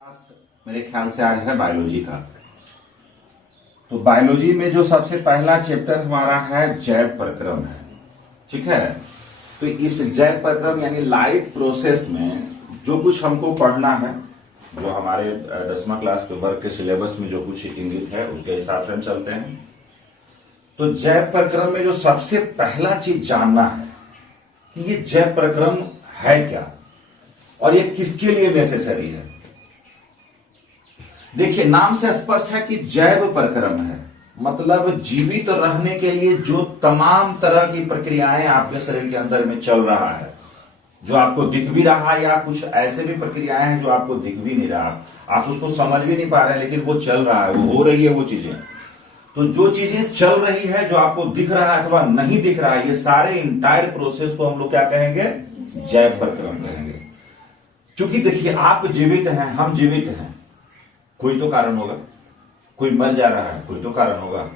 Class मेरे ख्याल से आज है बायोलॉजी का। तो बायोलॉजी में जो सबसे पहला चैप्टर हमारा है जैव प्रक्रम है। ठीक है, तो इस जैव प्रक्रम यानी लाइफ प्रोसेस में जो कुछ हमको पढ़ना है, जो हमारे 10वां क्लास के वर्ग के सिलेबस में जो कुछ इंगित है उसके हिसाब से हम चलते हैं। तो जैव प्रक्रम में जो सबसे पहला चीज जानना है कि ये जैव प्रक्रम है क्या और ये किसके लिए नेसेसरी है। देखिए, नाम से स्पष्ट है कि जैव प्रक्रम है, मतलब जीवित रहने के लिए जो तमाम तरह की प्रक्रियाएं आपके शरीर के अंदर में चल रहा है, जो आपको दिख भी रहा है या कुछ ऐसे भी प्रक्रियाएं हैं जो आपको दिख भी नहीं रहा, आप उसको समझ भी नहीं पा रहे हैं, लेकिन वो चल रहा है, वो हो रही है वो चीजें। तो जो चीजें चल रही है, जो आपको दिख रहा है अथवा नहीं दिख रहा है, ये सारे इंटायर प्रोसेस को हम लोग क्या कहेंगे? जैव प्रक्रम कहेंगे। क्योंकि देखिए, आप जीवित हैं, हम जीवित हैं, कोई तो कारण होगा, कोई मर जा रहा है, कोई तो कारण होगा।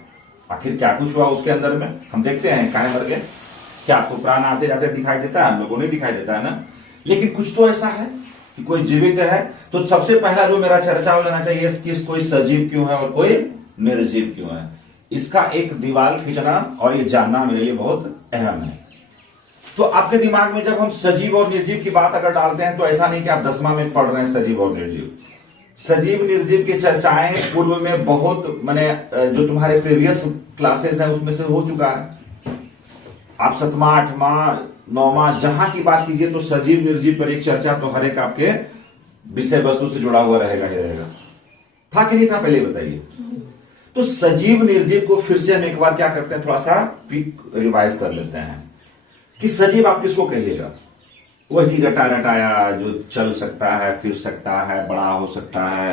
आखिर क्या कुछ हुआ उसके अंदर में, हम देखते हैं काहे मर गए। क्या आपको प्राण आते जाते दिखाई देता है? हम लोगों ने दिखाई देता है ना। लेकिन कुछ तो ऐसा है कि कोई जीवित है। तो सबसे पहला जो मेरा चर्चा हो जाना चाहिए कि कोई सजीव क्यों है और कोई निर्जीव क्यों है, इसका एक दीवार खींचना और ये जानना मेरे लिए बहुत अहम है। तो आपके दिमाग में जब हम सजीव और निर्जीव की बात अगर डालते हैं, तो ऐसा नहीं कि आप 10वां में पढ़ रहे हैं सजीव और निर्जीव। सजीव निर्जीव की चर्चाएं पूर्व में बहुत मैंने जो तुम्हारे प्रीवियस क्लासेस हैं उसमें से हो चुका है। आप 7वां 8वां 9वां जहां की बात कीजिए तो सजीव निर्जीव पर एक चर्चा तो हर एक आपके विषय वस्तु से जुड़ा हुआ रहेगा ही रहेगा। था कि नहीं था? पहले बताइए। तो सजीव निर्जीव को फिर से हम एक बार क्या करते हैं, थोड़ा सा रिवाइज कर लेते हैं कि सजीव आप किसको कहिएगा? वही रटा रटाया जो चल सकता है, फिर सकता है, बड़ा हो सकता है,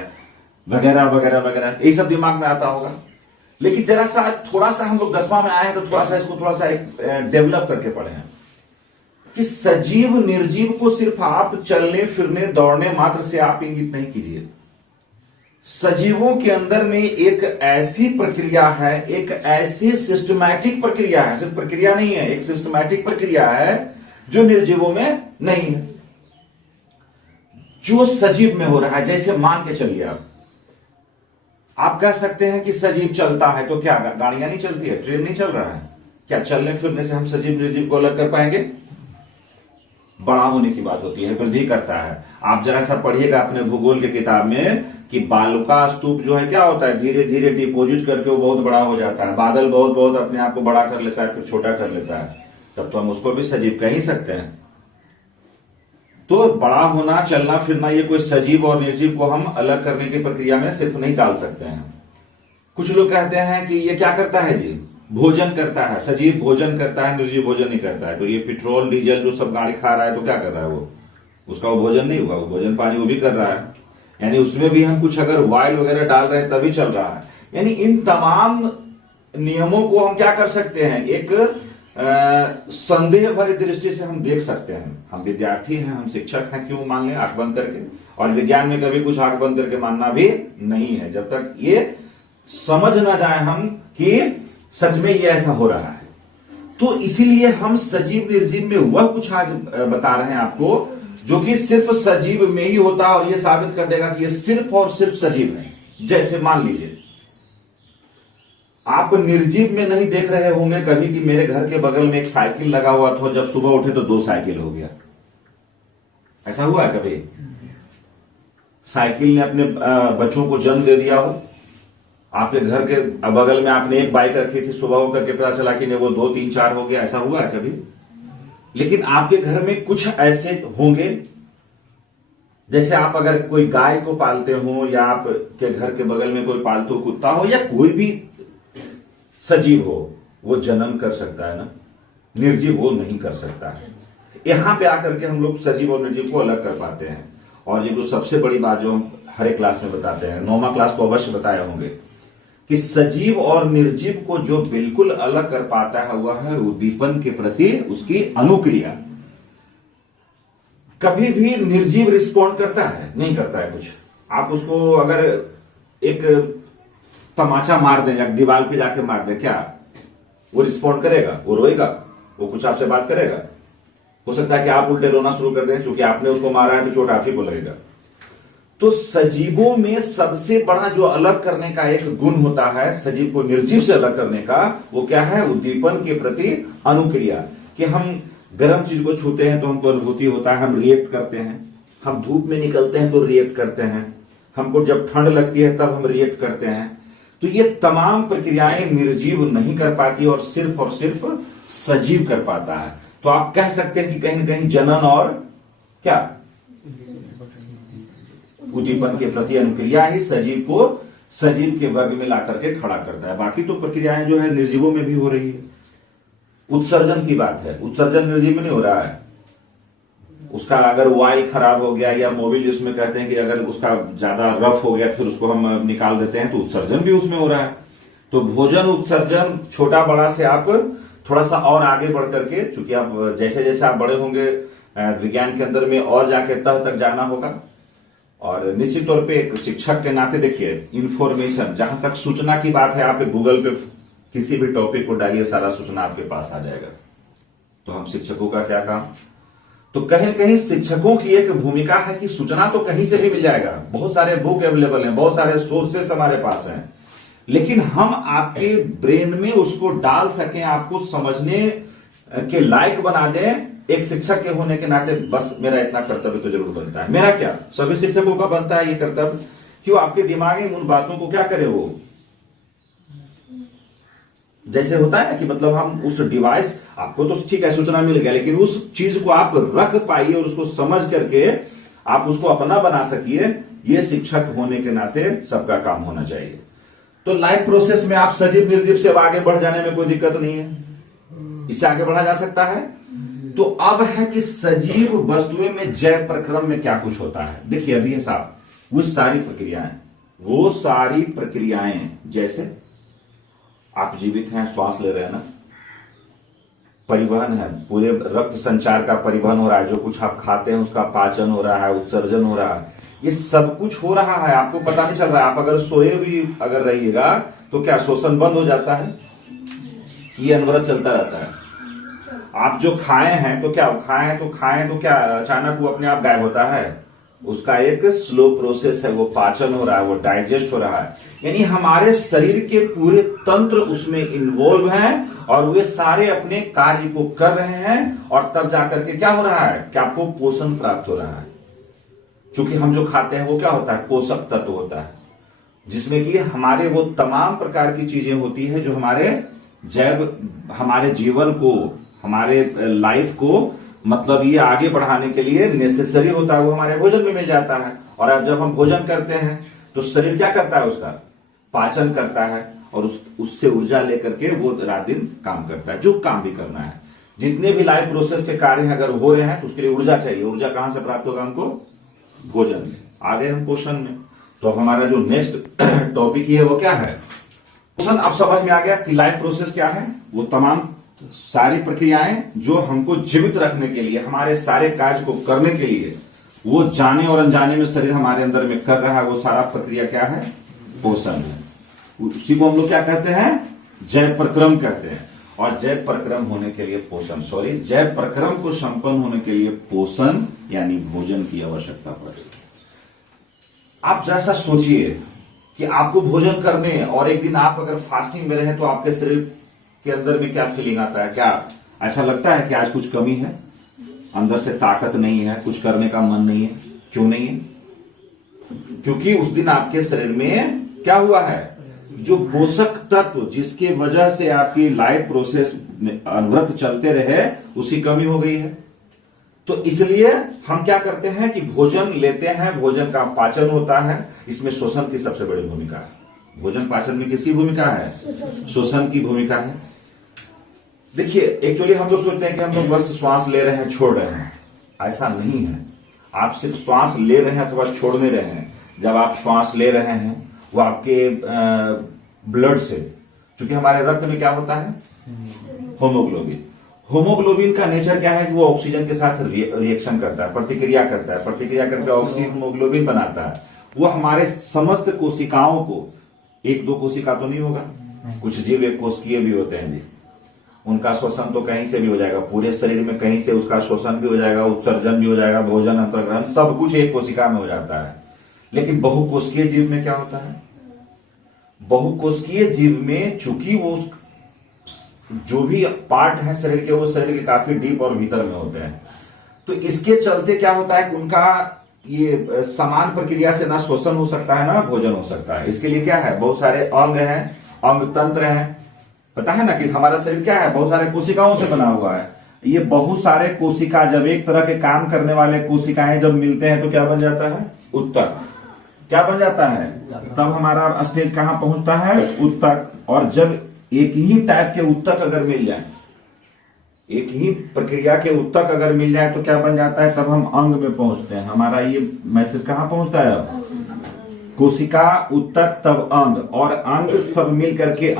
वगैरह वगैरह वगैरह, यही सब दिमाग में आता होगा। लेकिन जरा सा थोड़ा सा हम लोग 10वां में आए हैं तो थोड़ा सा इसको थोड़ा सा डेवलप करके पढ़े हैं कि सजीव निर्जीव को सिर्फ आप चलने फिरने दौड़ने मात्र से आप इंगित नहीं कीजिए। सजीवों के अंदर में एक ऐसी प्रक्रिया है, एक ऐसी सिस्टमैटिक प्रक्रिया है, सिर्फ प्रक्रिया नहीं है, एक सिस्टमैटिक प्रक्रिया है जो निर्जीवों में नहीं है, जो सजीव में हो रहा है। जैसे मान के चलिए, आप कह सकते हैं कि सजीव चलता है तो क्या गाड़ियां नहीं चलती है, ट्रेन नहीं चल रहा है? क्या चलने फिरने से हम सजीव निर्जीव को अलग कर पाएंगे? बड़ा होने की बात होती है, वृद्धि करता है। आप जरा सा पढ़िएगा अपने भूगोल के किताब में कि बालुका स्तूप जो है क्या होता है, धीरे धीरे डिपोजिट करके वो बहुत बड़ा हो जाता है। बादल बहुत बहुत अपने आप को बड़ा कर लेता है, फिर छोटा कर लेता है, तब तो हम उसको भी सजीव कह ही सकते हैं। तो बड़ा होना, चलना फिरना, ये कोई सजीव और निर्जीव को हम अलग करने की प्रक्रिया में सिर्फ नहीं डाल सकते हैं। कुछ लोग कहते हैं कि ये क्या करता है जी? भोजन करता है। सजीव भोजन करता है, निर्जीव भोजन नहीं करता है। तो ये पेट्रोल डीजल जो सब गाड़ी खा रहा है तो क्या कर रहा है वो? उसका वो भोजन नहीं हुआ, वो भोजन पानी वो भी कर रहा है। यानी उसमें भी हम कुछ अगर ऑयल वगैरह डाल रहे हैं तभी चल रहा है। यानी इन तमाम नियमों को हम क्या कर सकते हैं, एक संदेह भरी दृष्टि से हम देख सकते हैं। हम विद्यार्थी हैं, हम शिक्षक हैं, क्यों मान लें आंख बंद करके? और विज्ञान में कभी कुछ आंख बंद करके मानना भी नहीं है, जब तक ये समझ ना जाए हम कि सच में ये ऐसा हो रहा है। तो इसीलिए हम सजीव निर्जीव में वह कुछ आज बता रहे हैं आपको जो कि सिर्फ सजीव में ही होता है, और ये साबित कर देगा कि ये सिर्फ और सिर्फ सजीव है। जैसे मान लीजिए, आप निर्जीव में नहीं देख रहे होंगे कभी कि मेरे घर के बगल में एक साइकिल लगा हुआ था, जब सुबह उठे तो 2 साइकिल हो गया। ऐसा हुआ है कभी? साइकिल ने अपने बच्चों को जन्म दे दिया हो। आपके घर के बगल में आपने एक बाइक रखी थी, सुबह होकर के पता चला कि नहीं वो 2 3 4 हो गया। ऐसा हुआ है कभी? लेकिन आपके घर में कुछ ऐसे होंगे, जैसे आप अगर कोई गाय को पालते हो, या आपके घर के बगल में कोई पालतू कुत्ता हो, या कोई भी सजीव हो, वो जन्म कर सकता है ना, निर्जीव वो नहीं कर सकता है। यहां पे आकर के हम लोग सजीव और निर्जीव को अलग कर पाते हैं। और ये जो सबसे बड़ी बात जो हम हर एक क्लास में बताते हैं, 9वां क्लास को अवश्य बताए होंगे कि सजीव और निर्जीव को जो बिल्कुल अलग कर पाता है वह है उद्दीपन के प्रति उसकी अनुक्रिया। कभी भी निर्जीव रिस्पॉन्ड करता है? नहीं करता है कुछ। आप उसको अगर एक तमाचा मार दें या दीवार पे जाके मार दें, क्या वो रिस्पॉन्ड करेगा? वो रोएगा? वो कुछ आपसे बात करेगा? हो सकता है कि आप उल्टे रोना शुरू कर दें, क्योंकि आपने उसको मारा है तो चोट आप ही को लगेगा। तो सजीवों में सबसे बड़ा जो अलग करने का एक गुण होता है सजीव को निर्जीव से अलग करने का, वो क्या है? उद्दीपन के प्रति अनुक्रिया। कि हम गर्म चीज को छूते हैं तो हमको अनुभूति होता है, हम रिएक्ट करते हैं। हम धूप में निकलते हैं तो रिएक्ट करते हैं। हमको जब ठंड लगती है तब हम रिएक्ट करते हैं। तो ये तमाम प्रक्रियाएं निर्जीव नहीं कर पाती और सिर्फ सजीव कर पाता है। तो आप कह सकते हैं कि कहीं ना कहीं जनन और क्या उद्दीपन के प्रति अनुक्रिया ही सजीव को सजीव के वर्ग में ला करके खड़ा करता है। बाकी तो प्रक्रियाएं जो है निर्जीवों में भी हो रही है। उत्सर्जन की बात है, उत्सर्जन निर्जीव में नहीं हो रहा है। उसका अगर वाई खराब हो गया या मोबिल जिसमें कहते हैं कि अगर उसका ज्यादा रफ हो गया फिर उसको हम निकाल देते हैं तो उत्सर्जन भी उसमें हो रहा है। तो भोजन उत्सर्जन छोटा बड़ा से आप थोड़ा सा और आगे बढ़ करके, चूंकि आप जैसे जैसे आप बड़े होंगे विज्ञान के अंदर में और जाके तह तक जाना होगा। और निश्चित तौर पे एक शिक्षक के नाते देखिए, इंफॉर्मेशन जहां तक सूचना की बात है, आप गूगल पे किसी भी टॉपिक को डालिए, सारा सूचना आपके पास आ जाएगा। तो हम शिक्षकों का क्या काम? तो कहीं न कहीं शिक्षकों की एक भूमिका है कि सूचना तो कहीं से भी मिल जाएगा, बहुत सारे बुक अवेलेबल हैं, बहुत सारे सोर्सेस हमारे पास हैं, लेकिन हम आपके ब्रेन में उसको डाल सकें, आपको समझने के लायक बना दें। एक शिक्षक के होने के नाते बस मेरा इतना कर्तव्य तो जरूर बनता है। मेरा क्या, सभी शिक्षकों का बनता है ये कर्तव्य कि वो आपके दिमाग में उन बातों को क्या करे, वो जैसे होता है ना कि मतलब हम उस डिवाइस, आपको तो ठीक है सूचना मिल गया, लेकिन उस चीज को आप रख पाइए और उसको समझ करके आप उसको अपना बना सकिए। ये शिक्षक होने के नाते सबका काम होना चाहिए। तो लाइफ प्रोसेस में आप सजीव निर्जीव से आगे बढ़ जाने में कोई दिक्कत नहीं है, इससे आगे बढ़ा जा सकता है। तो अब है कि सजीव वस्तुएं में जैव प्रक्रम में क्या कुछ होता है। देखिए अभी है साहब, वो सारी प्रक्रियाएं जैसे आप जीवित हैं, श्वास ले रहे हैं ना, परिवहन है, पूरे रक्त संचार का परिवहन हो रहा है, जो कुछ आप खाते हैं उसका पाचन हो रहा है, उत्सर्जन हो रहा है, ये सब कुछ हो रहा है, आपको पता नहीं चल रहा है। आप अगर सोए भी अगर रहिएगा तो क्या शोषण बंद हो जाता है? ये अनवरत चलता रहता है। आप जो खाए हैं तो खाएं तो क्या अचानक वो अपने आप गायब होता है? उसका एक स्लो प्रोसेस है, वो पाचन हो रहा है, वो डाइजेस्ट हो रहा है। यानी हमारे शरीर के पूरे तंत्र उसमें इन्वॉल्व हैं और वे सारे अपने कार्य को कर रहे हैं, और तब जाकर के क्या हो रहा है कि आपको पोषण प्राप्त हो रहा है। चूंकि हम जो खाते हैं वो क्या होता है? पोषक तत्व होता है, जिसमें कि हमारे वो तमाम प्रकार की चीजें होती है जो हमारे जीवन को, हमारे लाइफ को मतलब ये आगे बढ़ाने के लिए नेसेसरी होता है, वो हमारे भोजन में मिल जाता है। और अब जब हम भोजन करते हैं तो शरीर क्या करता है? उसका पाचन करता है और उससे ऊर्जा लेकर के वो रात दिन काम करता है, जो काम भी करना है। जितने भी लाइफ प्रोसेस के कार्य अगर हो रहे हैं तो उसके लिए ऊर्जा चाहिए। ऊर्जा कहां से प्राप्त होगा? हमको भोजन से। आ गए हम पोषण में। तो हमारा जो नेक्स्ट टॉपिक है वो क्या है? पोषण। अब समझ में आ गया कि लाइफ प्रोसेस क्या है। वो तमाम सारी प्रक्रियाएं जो हमको जीवित रखने के लिए, हमारे सारे कार्य को करने के लिए, वो जाने और अनजाने में शरीर हमारे अंदर में कर रहा है, वो सारा प्रक्रिया क्या है? पोषण है। उसी को हम लोग क्या कहते हैं? जैव प्रक्रम कहते हैं। और जैव प्रक्रम होने के लिए जैव प्रक्रम को संपन्न होने के लिए पोषण यानी भोजन की आवश्यकता पड़ेगी। आप जैसा सोचिए कि आपको भोजन करने और एक दिन आप अगर फास्टिंग में रहे तो आपके शरीर के अंदर में क्या फीलिंग आता है? क्या ऐसा लगता है कि आज कुछ कमी है, अंदर से ताकत नहीं है, कुछ करने का मन नहीं है? क्यों नहीं है? क्योंकि उस दिन आपके शरीर में क्या हुआ है? जो पोषक तत्व जिसके वजह से आपकी लाइफ प्रोसेस अनवरत चलते रहे, उसकी कमी हो गई है। तो इसलिए हम क्या करते हैं कि भोजन लेते हैं, भोजन का पाचन होता है, इसमें शोषण की सबसे बड़ी भूमिका है। भोजन पाचन में किसकी भूमिका है? शोषण की भूमिका है। देखिए एक्चुअली हम लोग सोचते हैं कि हम लोग बस श्वास ले रहे हैं, छोड़ रहे हैं। ऐसा नहीं है। आप सिर्फ श्वास ले रहे हैं अथवा छोड़ने रहे हैं। जब आप श्वास ले रहे हैं वो आपके ब्लड से, क्योंकि हमारे रक्त में क्या होता है? होमोग्लोबिन। होमोग्लोबिन का नेचर क्या है कि वो ऑक्सीजन के साथ रिएक्शन करता है, प्रतिक्रिया करता है, प्रतिक्रिया करके ऑक्सीजन होमोग्लोबिन बनाता है। वो हमारे समस्त कोशिकाओं को, एक दो कोशिका तो नहीं होगा, कुछ जीव एक कोशिकीय भी होते हैं जी, उनका शोषण तो कहीं से भी हो जाएगा, पूरे शरीर में कहीं से उसका शोषण भी हो जाएगा, उत्सर्जन भी हो जाएगा, भोजन अंतर्ग्रहण सब कुछ एक कोशिका में हो जाता है। लेकिन बहुकोशिकीय जीव में क्या होता है? बहुकोशिकीय जीव में चूंकि वो जो भी पार्ट है शरीर के, वो शरीर के काफी डीप और भीतर में होते हैं, तो इसके चलते क्या होता है कि उनका ये समान प्रक्रिया से ना श्वसन हो सकता है ना भोजन हो सकता है। इसके लिए क्या है, बहुत सारे अंग हैं, अंग तंत्र हैं। पता है ना कि हमारा शरीर क्या है, बहुत सारे कोशिकाओं से बना हुआ है। ये बहुत सारे कोशिका जब एक तरह के काम करने वाले कोशिकाएं जब मिलते हैं तो क्या बन जाता है, उत्तक। क्या बन जाता है, तब हमारा स्टेज कहां पहुंचता है, उत्तक। और जब एक ही टाइप के उत्तक अगर मिल जाए, एक ही प्रक्रिया के उत्तक अगर मिल जाए तो क्या बन जाता है, तब हम अंग में पहुंचते हैं। हमारा ये मैसेज कहां पहुंचता है, कोशिका, उत्तक, तब अंग, और अंग सब मिल करके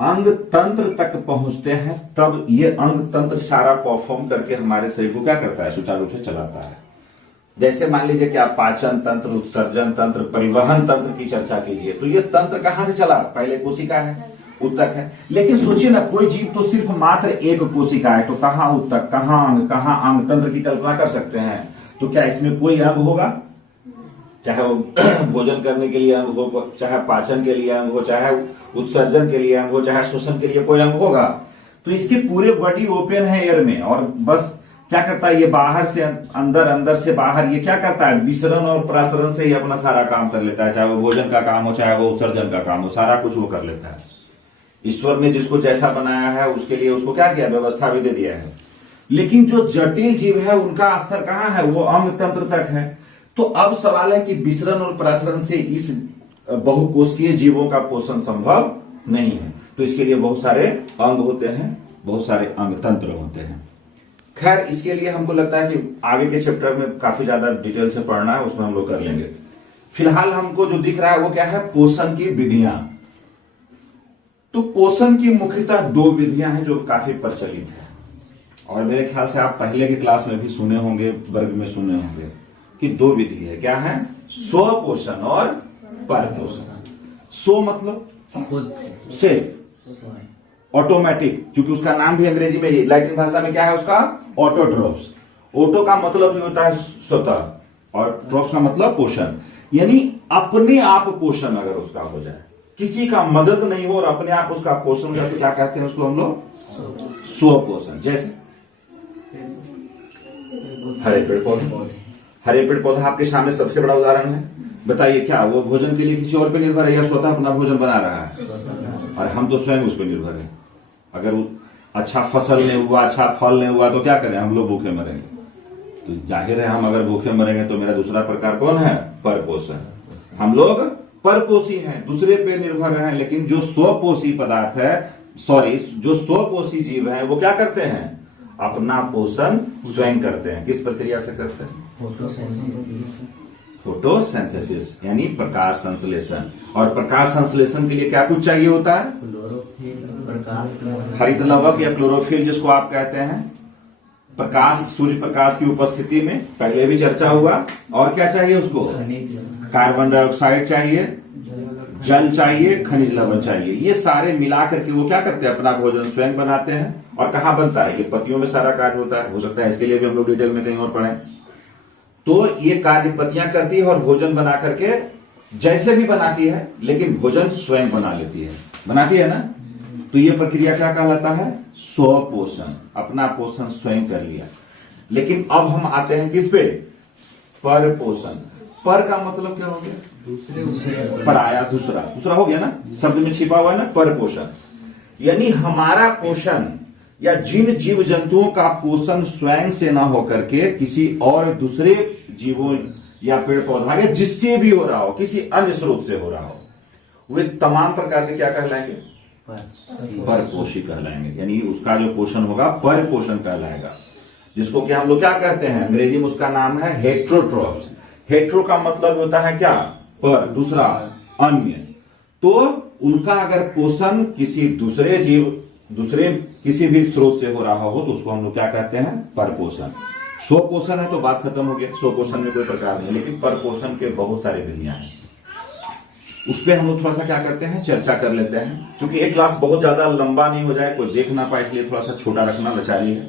अंग तंत्र तक पहुंचते हैं। तब ये अंग तंत्र सारा परफॉर्म करके हमारे शरीर को क्या करता है, सुचारू रूप से चलाता है। जैसे मान लीजिए कि आप पाचन तंत्र, उत्सर्जन तंत्र, परिवहन तंत्र की चर्चा कीजिए, तो ये तंत्र कहां से चला, पहले कोशिका है, उत्तक है। लेकिन सोचिए ना, कोई जीव तो सिर्फ मात्र एक कोशिका है, तो कहां उत्तक, कहां अंग तंत्र की कल्पना कर सकते हैं। तो क्या इसमें कोई अंग होगा, चाहे वो भोजन करने के लिए अंग हो, चाहे पाचन के लिए अंग हो, चाहे उत्सर्जन के लिए अंग हो, चाहे श्वसन के लिए कोई अंग होगा? तो इसके पूरे बॉडी ओपन है एयर में, और बस क्या करता है, ये बाहर से अंदर, अंदर से बाहर, ये क्या करता है, विसरण और प्रसरण से ही अपना सारा काम कर लेता है। चाहे वो भोजन का काम हो, चाहे वो उत्सर्जन का काम हो, सारा कुछ वो कर लेता है। ईश्वर ने जिसको जैसा बनाया है उसके लिए उसको क्या किया, व्यवस्था भी दे दिया है। लेकिन जो जटिल जीव है उनका स्तर कहां है, वो अंग तंत्र तक है। तो अब सवाल है कि विसरण और प्रसरण से इस बहुकोशिकीय जीवों का पोषण संभव नहीं है, तो इसके लिए बहुत सारे अंग होते हैं, बहुत सारे अंग तंत्र होते हैं। खैर, इसके लिए हमको लगता है कि आगे के चैप्टर में काफी ज्यादा डिटेल से पढ़ना है, उसमें हम लोग कर लेंगे। फिलहाल हमको जो दिख रहा है वो क्या है, पोषण की विधियां। तो पोषण की मुख्यतः दो विधियां हैं जो काफी प्रचलित है, और मेरे ख्याल से आप पहले की क्लास में भी सुने होंगे, वर्ग में सुने होंगे कि दो विधि है। क्या है, स्व पोषण और पर पोषण। स्व मतलब सेल्फ, ऑटोमेटिक, क्योंकि उसका नाम भी अंग्रेजी में, लैटिन भाषा में क्या है उसका, ऑटोट्रोप्स। ऑटो का मतलब जो होता है स्वतः, और ट्रोप्स का मतलब पोषण, यानी अपने आप पोषण अगर उसका हो जाए, किसी का मदद नहीं हो और अपने आप उसका पोषण हो जाए, तो क्या कहते हैं उसको हम लोग, स्व पोषण। जैसे हरे पेड़ पौधे, हरे पेड़ पौधा आपके सामने सबसे बड़ा उदाहरण है। बताइए, क्या वो भोजन के लिए किसी और पे निर्भर है या स्वतः अपना भोजन बना रहा है? और हम तो स्वयं उस पर निर्भर है। अगर अच्छा फसल नहीं हुआ, अच्छा फल नहीं हुआ, तो क्या करें, हम लोग भूखे मरेंगे। तो जाहिर है हम अगर भूखे मरेंगे तो मेरा दूसरा प्रकार कौन है, परपोषण। हम लोग परपोषी हैं, दूसरे पे निर्भर हैं। लेकिन जो स्वपोषी पदार्थ है, जो स्वपोषी जीव है, वो क्या करते हैं, अपना पोषण स्वयं करते हैं। किस प्रक्रिया से करते हैं, फोटोसिंथेसिस, यानी प्रकाश संश्लेषण। और प्रकाश संश्लेषण के लिए क्या कुछ चाहिए होता है, हरित लवक या क्लोरोफिल जिसको आप कहते हैं। प्रकाश, सूर्य प्रकाश की उपस्थिति में पहले भी चर्चा हुआ। और क्या चाहिए उसको, कार्बन डाइऑक्साइड चाहिए, जल चाहिए, खनिज लवण चाहिए। ये सारे मिलाकर के वो क्या करते हैं, अपना भोजन स्वयं बनाते हैं। और कहाँ बनता है, ये पत्तियों में सारा कार्य होता है। हो सकता है इसके लिए भी हम लोग डिटेल में कहीं और पढ़ें। तो ये कार्य पत्तियां करती है और भोजन बना करके जैसे भी बनाती है, लेकिन भोजन स्वयं बना लेती है, बनाती है ना। तो ये प्रक्रिया क्या कहलाता है, स्वपोषण, अपना पोषण स्वयं कर लिया। लेकिन अब हम आते हैं किस पे, पर पोषण। पर का मतलब क्या हो गया, पराया, दूसरा, दूसरा हो गया ना, शब्द में छिपा हुआ है ना, पर पोषण। यानी हमारा पोषण या जिन जीव जंतुओं का पोषण स्वयं से ना होकर के किसी और दूसरे जीवों या पेड़ पौधा या जिससे भी हो रहा हो, किसी अन्य स्रोत से हो रहा हो, वे तमाम प्रकार के क्या कहलाएंगे, परपोषी कहलाएंगे। यानी उसका जो पोषण होगा पर पोषण कहलाएगा, जिसको कि हम लोग क्या कहते हैं, अंग्रेजी में उसका नाम है हेट्रोट्रोप्स। हेट्रो का मतलब होता है क्या, पर, दूसरा, अन्य। तो उनका अगर पोषण किसी दूसरे जीव, दूसरे किसी भी स्रोत से हो रहा हो, तो उसको हम लोग क्या कहते हैं, परपोषण। स्वपोषण है तो बात खत्म हो गया, स्वपोषण में कोई प्रकार नहीं। लेकिन परपोषण के बहुत सारे विधियां हैं, उस पर हम लोग थोड़ा सा क्या करते हैं, चर्चा कर लेते हैं। क्योंकि एक क्लास बहुत ज्यादा लंबा नहीं हो जाए, कोई देख ना पाए, इसलिए थोड़ा सा छोटा रखना लाचारी है।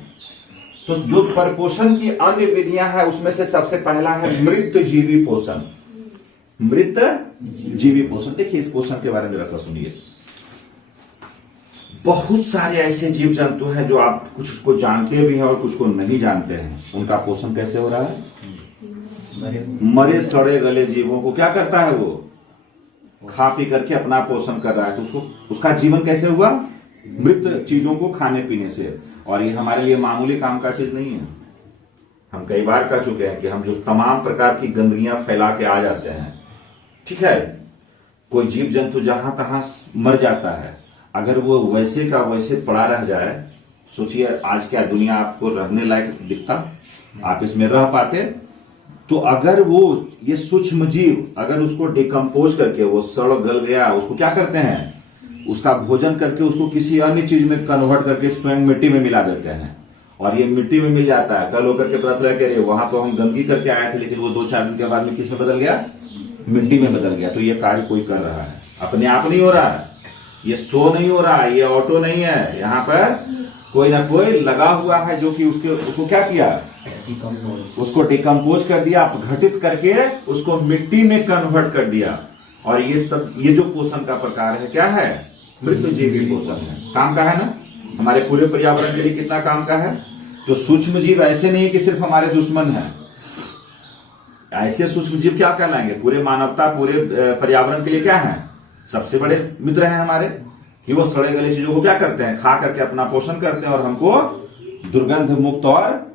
तो जो परपोषण की अन्य विधियां हैं उसमें से सबसे पहला है मृत जीवी पोषण। मृत जीवी पोषण, देखिए इस पोषण के बारे में जरा सा सुनिए। बहुत सारे ऐसे जीव जंतु हैं जो आप कुछ को जानते भी हैं और कुछ को नहीं जानते हैं। उनका पोषण कैसे हो रहा है? मरे सड़े गले जीवों को क्या करता है? वो खा पी करके अपना पोषण कर रहा है। तो उसको उसका जीवन कैसे हुआ? मृत चीजों को खाने पीने से। और ये हमारे लिए मामूली काम का चीज नहीं है। हम कई बार कह चुके हैं कि हम जो तमाम प्रकार की गंदगियां फैला के आ जाते हैं, ठीक है, कोई जीव जंतु जहां तहां मर जाता है, अगर वो वैसे का वैसे पड़ा रह जाए, सोचिए आज क्या दुनिया आपको रहने लायक दिखता? आप इसमें रह पाते? तो अगर वो ये सूक्ष्म जीव अगर उसको डिकम्पोज करके वो सड़ गल गया, उसको क्या करते हैं? उसका भोजन करके उसको किसी अन्य चीज में कन्वर्ट करके स्वयं मिट्टी में मिला देते हैं। और ये मिट्टी में मिल जाता है, कल होकर के पता चला कि वहां तो हम गंदगी करके आए थे, लेकिन वो 2-4 दिन के बाद में किस में बदल गया? मिट्टी में बदल गया। तो ये कार्य कोई कर रहा है, अपने आप नहीं हो रहा है, ये शो नहीं हो रहा है, ये ऑटो नहीं है, यहाँ पर कोई ना कोई लगा हुआ है जो कि उसको क्या किया? उसको डिकम्पोज कर दिया, अपघटित करके उसको मिट्टी में कन्वर्ट कर दिया। और ये सब ये जो पोषण का प्रकार है क्या है? मृत जीवी पोषण है। काम का है ना? हमारे पूरे पर्यावरण के लिए कितना काम का है? तो सूक्ष्म जीव ऐसे नहीं है कि सिर्फ हमारे दुश्मन है, ऐसे सूक्ष्म जीव क्या कहलाएंगे? पूरे मानवता, पूरे पर्यावरण के लिए क्या है? सबसे बड़े मित्र हैं हमारे। कि वो सड़े गले चीजों को क्या करते हैं? खा करके अपना पोषण करते हैं और हमको दुर्गंध मुक्त और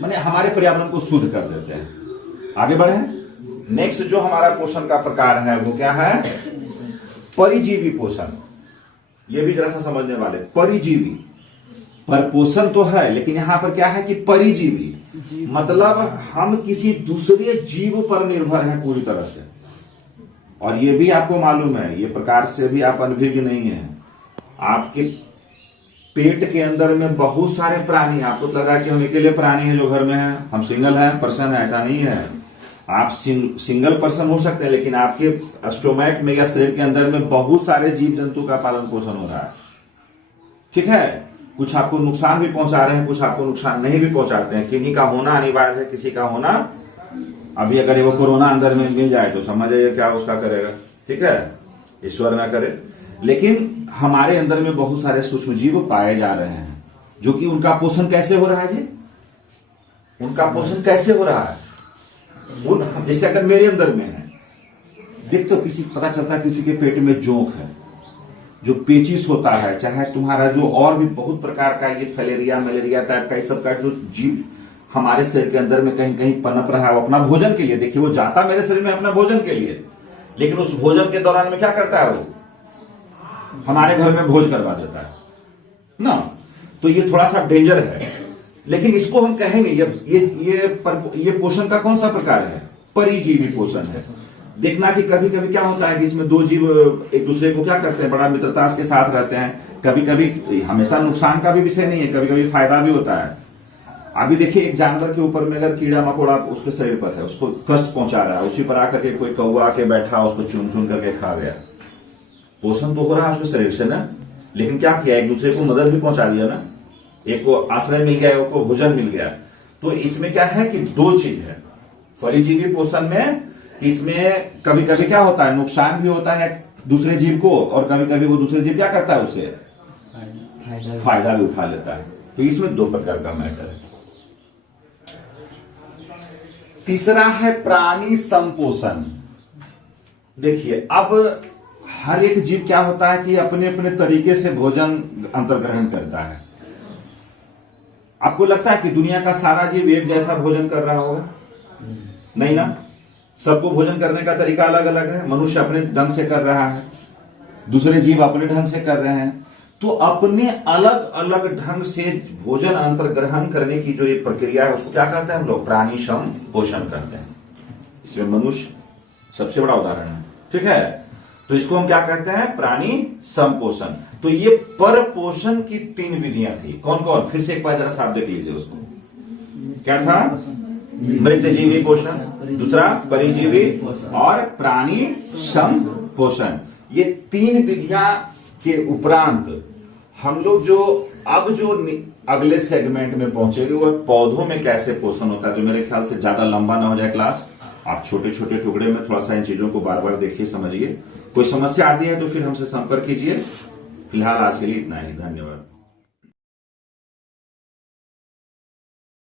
माने हमारे पर्यावरण को शुद्ध कर देते हैं। आगे बढ़े। नेक्स्ट जो हमारा पोषण का प्रकार है वो क्या है? परिजीवी पोषण। ये भी जरा सा समझने वाले। परिजीवी, परपोषण तो है लेकिन यहां पर क्या है कि परिजीवी मतलब हम किसी दूसरे जीव पर निर्भर हैं पूरी तरह से। और ये भी आपको मालूम है, ये प्रकार से भी आप अनभिज्ञ नहीं है। आपके पेट के अंदर में बहुत सारे प्राणी, आपको लगा कि हम अकेले प्राणी हैं जो घर में हैं, हम सिंगल हैं, पर्सन है, ऐसा नहीं है। आप सिंगल पर्सन हो सकते हैं लेकिन आपके स्टोमैक में या शरीर के अंदर में बहुत सारे जीव जंतु का पालन पोषण हो रहा है, ठीक है। कुछ आपको नुकसान भी पहुंचा रहे हैं, कुछ आपको नुकसान नहीं भी पहुंचाते हैं। किन्हीं का होना अनिवार्य है, किसी का होना, अभी अगर वो कोरोना अंदर में मिल जाए तो समझ जाइए क्या उसका करेगा, ठीक है, ईश्वर ना करे। लेकिन हमारे अंदर में बहुत सारे सूक्ष्म जीव पाए जा रहे हैं जो कि उनका पोषण कैसे हो रहा है जी? उनका पोषण कैसे हो रहा है? जैसे अगर मेरे अंदर में है, देख तो किसी पता चलता है किसी के पेट में जोंक है, जो पेचिस होता है, चाहे तुम्हारा जो और भी बहुत प्रकार का ये फैलेरिया मलेरिया टाइप का इस सब का जो जीव हमारे शरीर के अंदर में कहीं कहीं पनप रहा है अपना भोजन के लिए। देखिए वो जाता मेरे शरीर में अपना भोजन के लिए, लेकिन उस भोजन के दौरान में क्या करता है? वो हमारे घर में भोज करवा देता है ना। तो ये थोड़ा सा डेंजर है, लेकिन इसको हम कहेंगे ये पोषण का कौन सा प्रकार है? परिजीवी पोषण है। देखना कि कभी कभी क्या होता है कि इसमें दो जीव एक दूसरे को क्या करते हैं, बड़ा मित्रता के साथ रहते हैं। कभी कभी हमेशा नुकसान का भी विषय नहीं है, कभी कभी फायदा भी होता है। अभी देखिए एक जानवर के ऊपर में अगर कीड़ा मकोड़ा उसके शरीर पर है, उसको कष्ट पहुंचा रहा है, उसी पर आकर के कोई कौवा आके बैठा, उसको चुन चुन करके खा गया, पोषण तो हो रहा है उसके शरीर से ना, लेकिन क्या किया? एक दूसरे को मदद भी पहुंचा दिया ना, एक को आश्रय मिल गया, एक को भोजन मिल गया। तो इसमें क्या है कि दो चीज है परिजीवी पोषण में। इसमें कभी कभी क्या होता है, नुकसान भी होता है दूसरे जीव को, और कभी कभी वो दूसरे जीव क्या करता है, उससे फायदा भी उठा लेता है। तो इसमें दो प्रकार का मैटर है। तीसरा है प्राणी संपोषण। देखिए अब हर एक जीव क्या होता है कि अपने अपने तरीके से भोजन अंतर्ग्रहण करता है। आपको लगता है कि दुनिया का सारा जीव एक जैसा भोजन कर रहा होगा? नहीं ना, सबको भोजन करने का तरीका अलग अलग है। मनुष्य अपने ढंग से कर रहा है, दूसरे जीव अपने ढंग से कर रहे हैं। तो अपने अलग अलग ढंग से भोजन अंतर्ग्रहण करने की जो ये प्रक्रिया है उसको क्या कहते हैं हम लोग? प्राणी संपोषण करते हैं। इसमें मनुष्य सबसे बड़ा उदाहरण है, ठीक है। तो इसको हम क्या कहते हैं? प्राणी संपोषण। तो ये पर पोषण की 3 विधियां थी। कौन कौन? फिर से एक बार जरा साफ देख लीजिए उसको। क्या था? मृत जीवी पोषण, दूसरा परिजीवी और प्राणी संपोषण। ये 3 विधियां के उपरांत हम लोग जो अगले सेगमेंट में पहुंचेंगे वो पौधों में कैसे पोषण होता है। तो मेरे ख्याल से ज्यादा लंबा ना हो जाए क्लास, आप छोटे छोटे टुकड़े में थोड़ा सा इन चीजों को बार बार देखिए, समझिए। कोई समस्या आती है तो फिर हमसे संपर्क कीजिए। फिलहाल आज के लिए इतना ही, धन्यवाद।